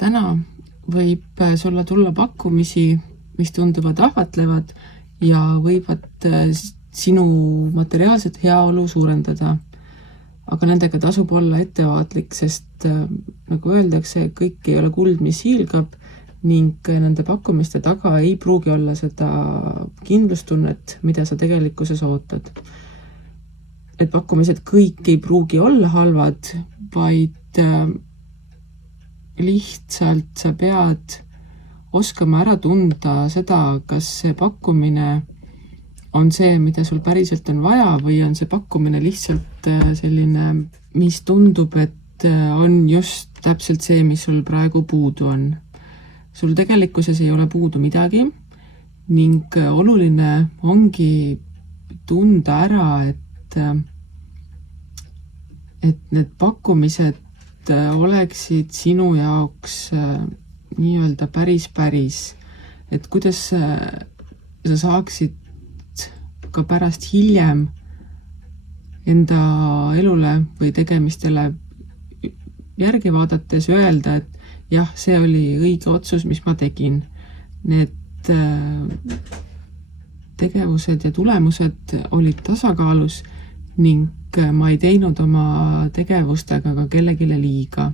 Täna võib sulle tulla pakkumisi, mis tunduvad ahvatlevad ja võivad sinu materiaalset heaolu suurendada. Aga nendega tasub olla ettevaatlik, sest nagu öeldakse, kõik ei ole kuld, mis hiilgab ning nende pakkumiste taga ei pruugi olla seda kindlustunnet, mida sa tegelikkuses ootad. Et pakkumised kõik ei pruugi olla halvad, vaid lihtsalt sa pead oskama ära tunda seda, kas see pakkumine on see, mida sul päriselt on vaja või on see pakkumine lihtsalt selline, mis tundub, et on just täpselt see, mis sul praegu puudu on. Sul tegelikkuses ei ole puudu midagi ning oluline ongi tunda ära, et need pakkumised oleksid sinu jaoks nii-öelda päris, et kuidas sa saaksid ka pärast hiljem enda elule või tegemistele järgi vaadates öelda, et jah, see oli õige otsus, mis ma tegin. Need tegevused ja tulemused olid tasakaalus ning ma ei teinud oma tegevustega ka kellegile liiga.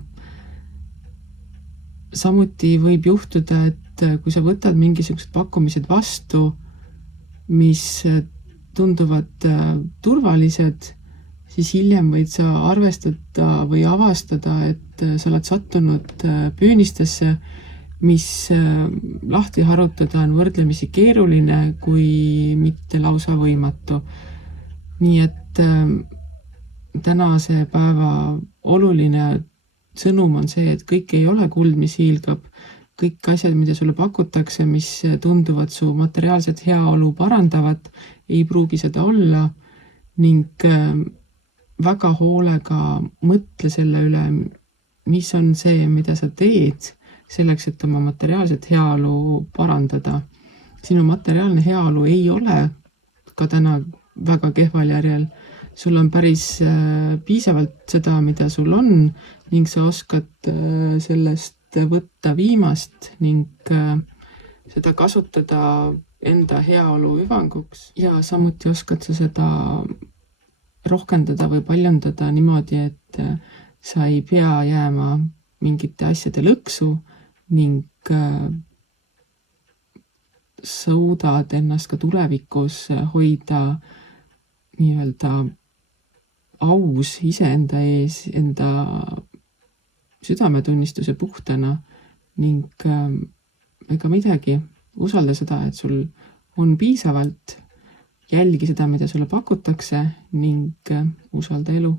Samuti võib juhtuda, et kui sa võtad mingisugused pakkumised vastu, mis tunduvad turvalised, siis hiljem võid sa arvestada või avastada, et sa oled sattunud pöönistesse, mis lahti harutada on võrdlemisi keeruline, kui mitte lausa võimatu. Nii et tänase päeva oluline sõnum on see, et kõik ei ole kuld, mis hiilgab. Kõik asjad, mida sulle pakutakse, mis tunduvad su materiaalset heaolu parandavat, ei pruugi seda olla ning väga hoolega mõtle selle üle, mis on see, mida sa teed selleks, et oma materiaalset heaolu parandada. Sinu materiaalne heaolu ei ole ka täna väga kehval järjel. Sul on päris piisavalt seda, mida sul on ning sa oskad sellest võtta viimast ning seda kasutada enda heaolu hüvanguks ja samuti oskad sa seda rohkendada või paljundada niimoodi, et sa ei pea jääma mingite asjade lõksu ning suudad ennast ka tulevikus hoida nii-öelda aus iseenda ees, enda südametunnistuse puhtana ning ega midagi, usalda seda, et sul on piisavalt, jälgi seda, mida sulle pakutakse ning usalda elu.